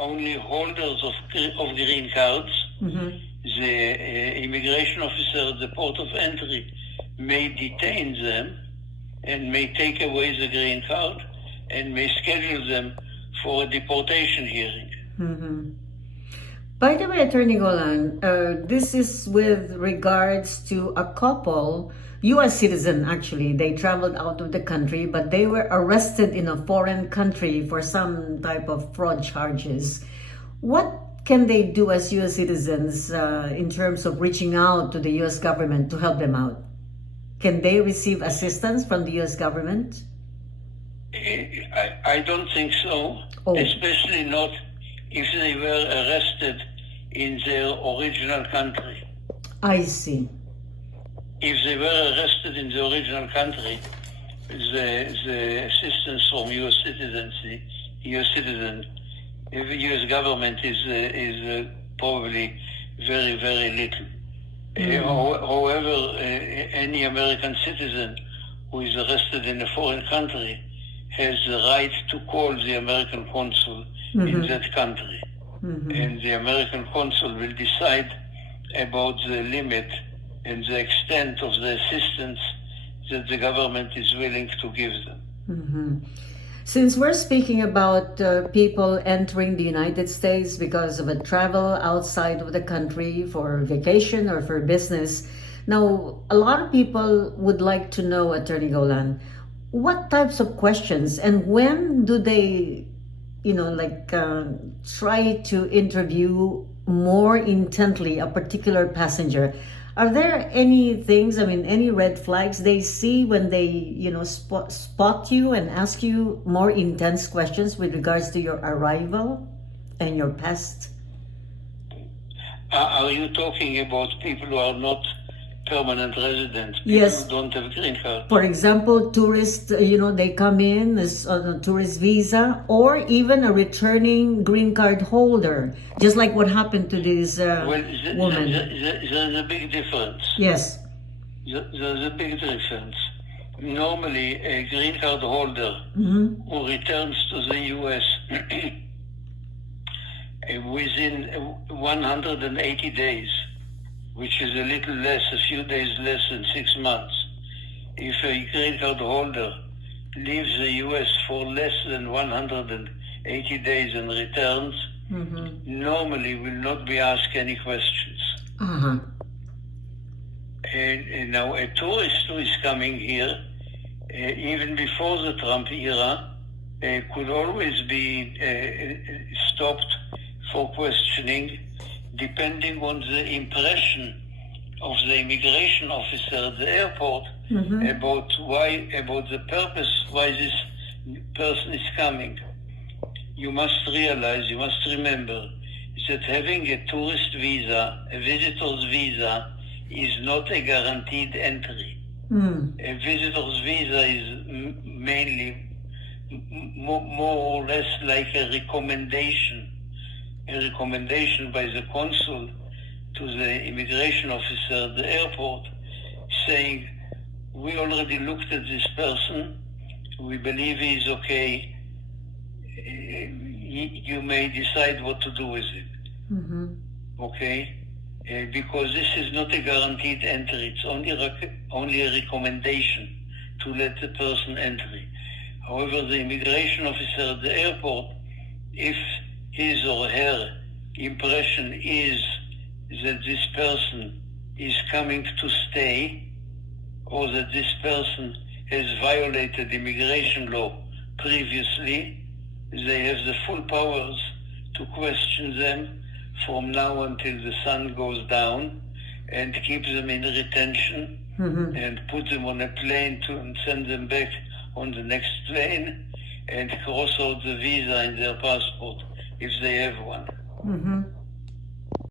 only holders of green cards. The immigration officer at the port of entry may detain them and may take away the green card and may schedule them for a deportation hearing. By the way, Attorney Golan, this is with regards to a couple, U.S. citizen actually. They traveled out of the country, but they were arrested in a foreign country for some type of fraud charges. What can they do as U.S. citizens in terms of reaching out to the U.S. government to help them out? Can they receive assistance from the U.S. government? I don't think so, especially not if they were arrested in their original country. I see. If they were arrested in the original country, the assistance from U.S. citizen, the U.S. government is probably very, very little. However, any American citizen who is arrested in a foreign country has the right to call the American consul in that country. And the American consul will decide about the limit and the extent of the assistance that the government is willing to give them. Since we're speaking about people entering the United States because of a travel outside of the country for vacation or for business, now a lot of people would like to know, Attorney Golan, what types of questions and when do they, try to interview more intently a particular passenger? Are there any things, any red flags they see when they, spot you and ask you more intense questions with regards to your arrival and your past? Are you talking about people who are not permanent residents, people Yes. who don't have green card? For example, tourists, they come in as on a tourist visa, or even a returning green card holder, just like what happened to this woman. There's a big difference. Yes. There's a big difference. Normally, a green card holder who returns to the U.S. within 180 days, which is a little less, a few days less than 6 months. If a green card holder leaves the U.S. for less than 180 days and returns, normally will not be asked any questions. And now a tourist who is coming here, even before the Trump era, could always be stopped for questioning, depending on the impression of the immigration officer at the airport about the purpose why this person is coming. You must remember that having a tourist visa, a visitor's visa, is not a guaranteed entry. A visitor's visa is mainly more or less like a recommendation by the consul to the immigration officer at the airport, saying, we already looked at this person, we believe he is okay, you may decide what to do with it. Okay? Because this is not a guaranteed entry, it's only a recommendation to let the person enter. However, the immigration officer at the airport, if his or her impression is that this person is coming to stay, or that this person has violated immigration law previously, they have the full powers to question them from now until the sun goes down and keep them in retention and put them on a plane and send them back on the next plane and cross out the visa in their passport if they have one.